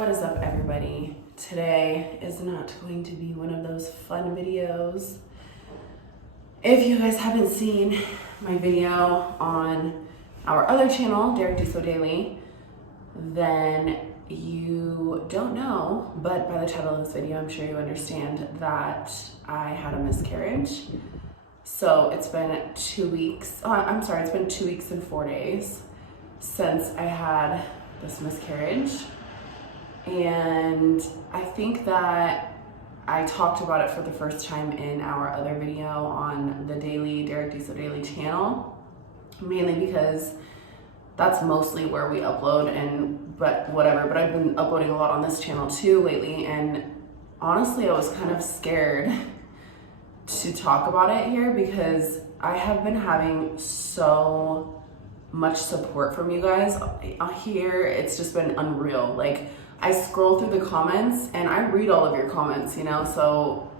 What is up, everybody? Today is not going to be one of those fun videos. If you guys haven't seen my video on our other channel, Derek Do So Daily, then you don't know, but by the title of this video, I'm sure you understand that I had a miscarriage. So it's been 2 weeks, it's been 2 weeks and 4 days since I had this miscarriage. And I think that I talked about it for the first time in our other video on the Derek Do So Daily channel, mainly because that's mostly where we upload, but I've been uploading a lot on this channel too lately, and honestly I was kind of scared to talk about it here because I have been having so much support from you guys here. It's just been unreal. Like, I scroll through the comments and I read all of your comments, so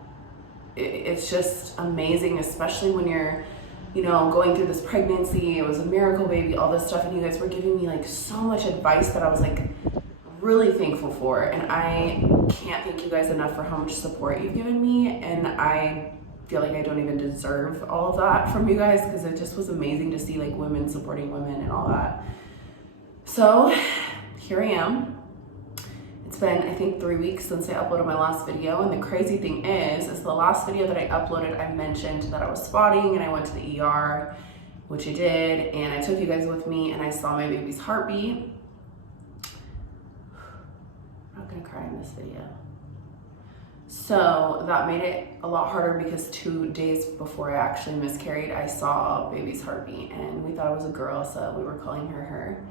it's just amazing, especially when you're, going through this pregnancy. It was a miracle baby, all this stuff, and you guys were giving me like so much advice that I was like really thankful for, and I can't thank you guys enough for how much support you've given me, and I feel like I don't even deserve all of that from you guys because it just was amazing to see like women supporting women and all that. So here I am. It's been, I think, 3 weeks since I uploaded my last video, and the crazy thing is the last video that I uploaded, I mentioned that I was spotting and I went to the ER, which I did, and I took you guys with me and I saw my baby's heartbeat. I'm not gonna cry in this video. So that made it a lot harder because 2 days before I actually miscarried, I saw baby's heartbeat and we thought it was a girl, so we were calling her.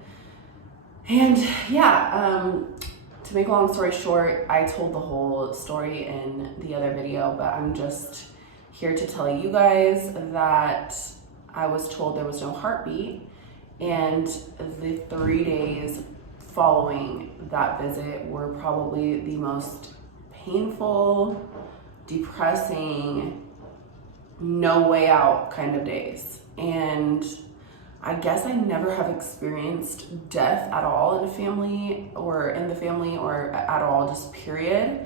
And yeah, to make a long story short, I told the whole story in the other video, but I'm just here to tell you guys that I was told there was no heartbeat, and the 3 days following that visit were probably the most painful, depressing, no way out kind of days. And I guess I never have experienced death at all in the family or at all, just period.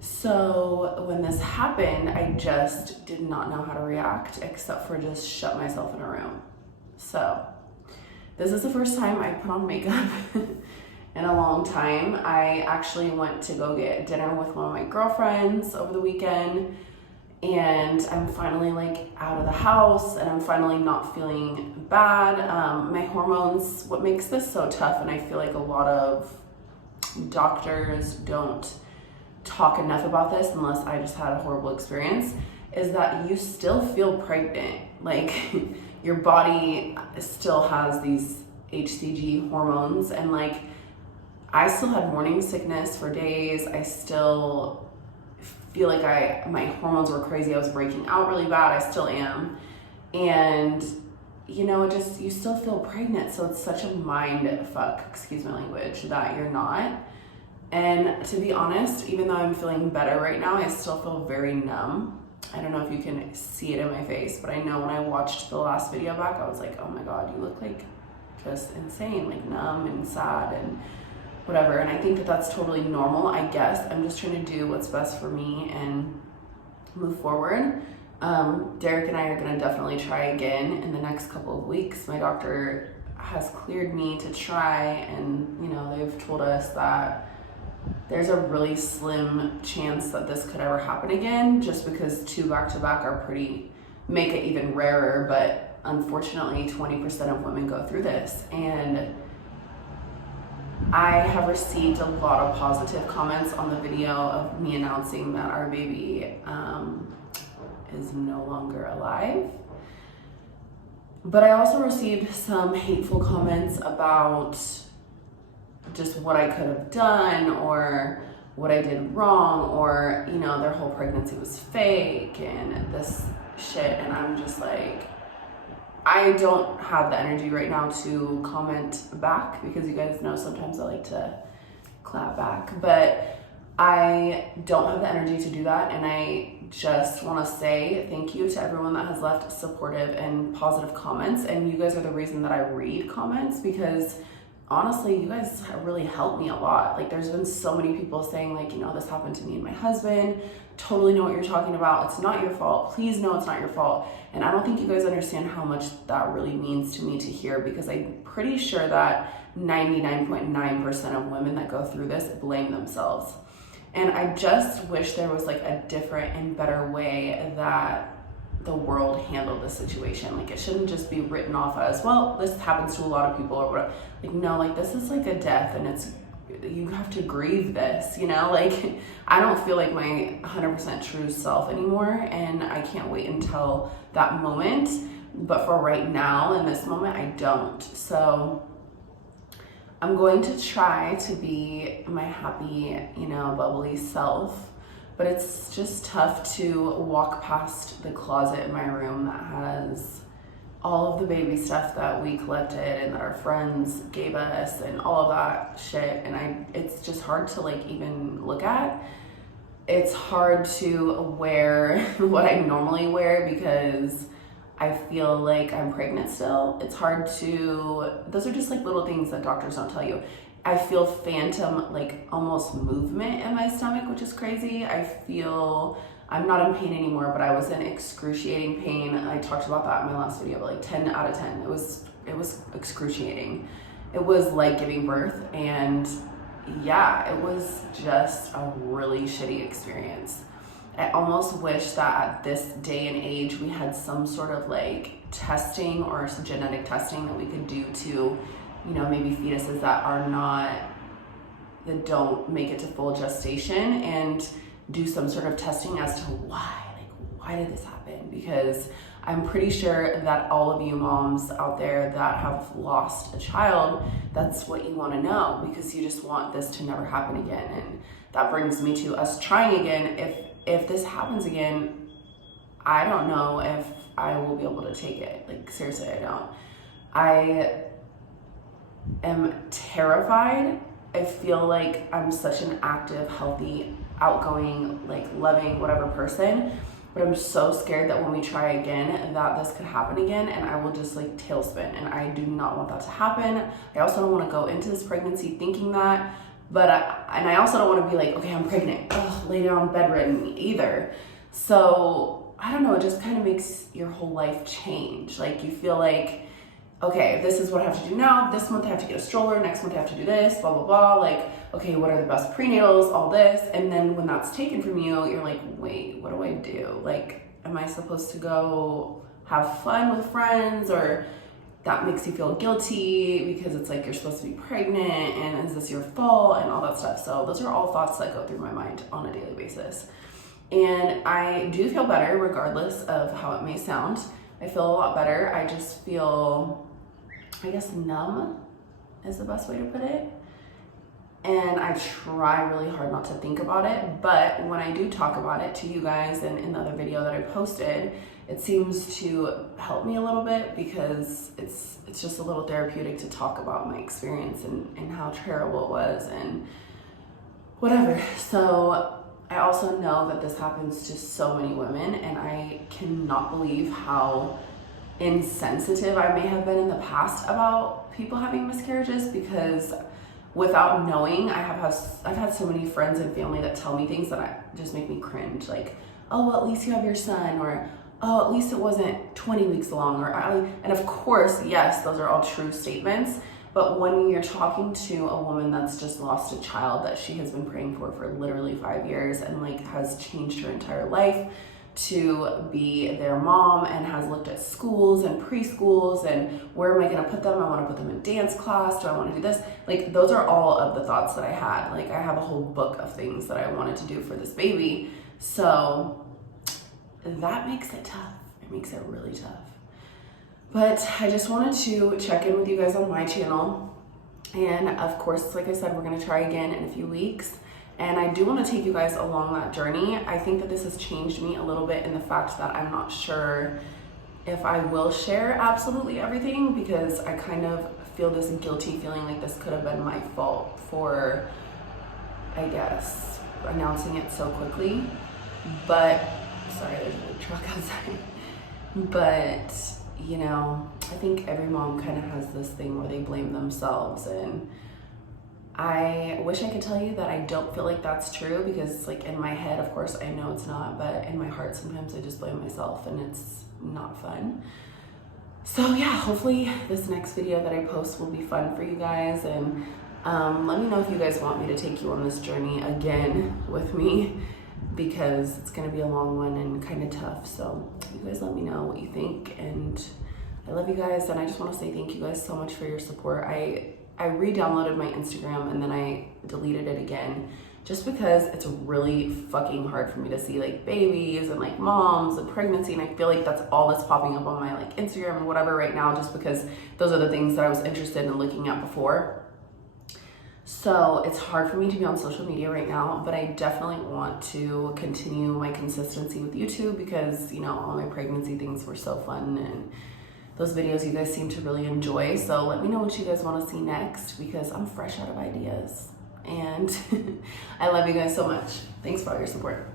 So when this happened, I just did not know how to react except for just shut myself in a room. So this is the first time I put on makeup in a long time. I actually went to go get dinner with one of my girlfriends over the weekend, and I'm finally like out of the house and I'm finally not feeling bad. My hormones, what makes this so tough, and I feel like a lot of doctors don't talk enough about this unless I just had a horrible experience, is that you still feel pregnant. Like, your body still has these HCG hormones, and like, I still had morning sickness for days. I still feel like my hormones were crazy. I was breaking out really bad. I still am. And you still feel pregnant. So it's such a mind fuck, excuse my language, that you're not. And to be honest, even though I'm feeling better right now, I still feel very numb. I don't know if you can see it in my face, but I know when I watched the last video back, I was like, oh my God, you look like just insane, like numb and sad and whatever. And I think that that's totally normal, I guess. I'm just trying to do what's best for me and move forward. Derek and I are gonna definitely try again in the next couple of weeks. My doctor has cleared me to try, and they've told us that there's a really slim chance that this could ever happen again, just because 2 back-to-back make it even rarer. But unfortunately 20% of women go through this, and I have received a lot of positive comments on the video of me announcing that our baby is no longer alive. But I also received some hateful comments about just what I could have done or what I did wrong, or their whole pregnancy was fake and this shit. And I'm just like, I don't have the energy right now to comment back, because you guys know sometimes I like to clap back, but I don't have the energy to do that. And I just want to say thank you to everyone that has left supportive and positive comments. And you guys are the reason that I read comments, because honestly, you guys have really helped me a lot. Like, there's been so many people saying, like, you know, this happened to me and my husband. Totally know what you're talking about. It's not your fault. Please know it's not your fault. And I don't think you guys understand how much that really means to me to hear, because I'm pretty sure that 99.9% of women that go through this blame themselves. And I just wish there was like a different and better way that the world handled this situation. Like, it shouldn't just be written off as, well, this happens to a lot of people or whatever. Like, no, like, this is like a death, and it's, you have to grieve this, you know? Like, I don't feel like my 100% true self anymore, and I can't wait until that moment. But for right now, in this moment, I don't. So I'm going to try to be my happy, you know, bubbly self. But it's just tough to walk past the closet in my room that has all of the baby stuff that we collected and that our friends gave us and all of that shit. And it's just hard to like even look at. It's hard to wear what I normally wear because I feel like I'm pregnant still. It's hard to, those are just like little things that doctors don't tell you. I feel phantom, like almost movement in my stomach, which is crazy. I feel, I'm not in pain anymore, but I was in excruciating pain. I talked about that in my last video, but like 10 out of 10. It was excruciating. It was like giving birth, and yeah, it was just a really shitty experience. I almost wish that at this day and age, we had some sort of like testing or some genetic testing that we could do to, you know, maybe fetuses that don't make it to full gestation, and do some sort of testing as to why did this happen? Because I'm pretty sure that all of you moms out there that have lost a child, that's what you want to know, because you just want this to never happen again. And that brings me to us trying again. If this happens again, I don't know if I will be able to take it. Like, seriously, I don't. I am terrified. I feel like I'm such an active, healthy, outgoing, like loving, whatever person, but I'm so scared that when we try again, that this could happen again, and I will just like tailspin, and I do not want that to happen. I also don't want to go into this pregnancy thinking that, but I also don't want to be like, okay, I'm pregnant, lay down bedridden either. So I don't know, it just kind of makes your whole life change. Like, you feel like, okay, this is what I have to do now. This month I have to get a stroller. Next month I have to do this, blah, blah, blah. Like, okay, what are the best prenatals, all this. And then when that's taken from you, you're like, wait, what do I do? Like, am I supposed to go have fun with friends? Or that makes you feel guilty because it's like you're supposed to be pregnant, and is this your fault, and all that stuff. So those are all thoughts that go through my mind on a daily basis. And I do feel better regardless of how it may sound. I feel a lot better. I just feel, I guess, numb is the best way to put it. And I try really hard not to think about it, but when I do talk about it to you guys and in the other video that I posted, it seems to help me a little bit, because it's just a little therapeutic to talk about my experience and how terrible it was and whatever. So I also know that this happens to so many women, and I cannot believe how insensitive I may have been in the past about people having miscarriages, because without knowing, I've had so many friends and family that tell me things that just make me cringe. Like, oh, well, at least you have your son, or oh, at least it wasn't 20 weeks long, or and of course, yes, those are all true statements. But when you're talking to a woman that's just lost a child that she has been praying for literally 5 years, and like has changed her entire life to be their mom, and has looked at schools and preschools and where am I going to put them? I want to put them in dance class. Do I want to do this? Like, those are all of the thoughts that I had. Like, I have a whole book of things that I wanted to do for this baby. So that makes it tough. It makes it really tough. But I just wanted to check in with you guys on my channel. And of course, like I said, we're going to try again in a few weeks. And I do want to take you guys along that journey. I think that this has changed me a little bit in the fact that I'm not sure if I will share absolutely everything, because I kind of feel this guilty feeling like this could have been my fault for, I guess, announcing it so quickly. But, sorry, there's a big truck outside. But you know, I think every mom kind of has this thing where they blame themselves, and I wish I could tell you that I don't feel like that's true, because like in my head, of course, I know it's not, but in my heart, sometimes I just blame myself, and it's not fun. So yeah, hopefully this next video that I post will be fun for you guys, and let me know if you guys want me to take you on this journey again with me, because it's gonna be a long one and kind of tough. So you guys let me know what you think, and I love you guys, and I just want to say thank you guys so much for your support. I re-downloaded my Instagram and then I deleted it again, just because it's really fucking hard for me to see like babies and like moms and pregnancy, and I feel like that's all that's popping up on my like Instagram and whatever right now, just because those are the things that I was interested in looking at before. So it's hard for me to be on social media right now, but I definitely want to continue my consistency with YouTube, because you know, all my pregnancy things were so fun, and those videos you guys seem to really enjoy. So let me know what you guys want to see next, because I'm fresh out of ideas, and I love you guys so much. Thanks for all your support.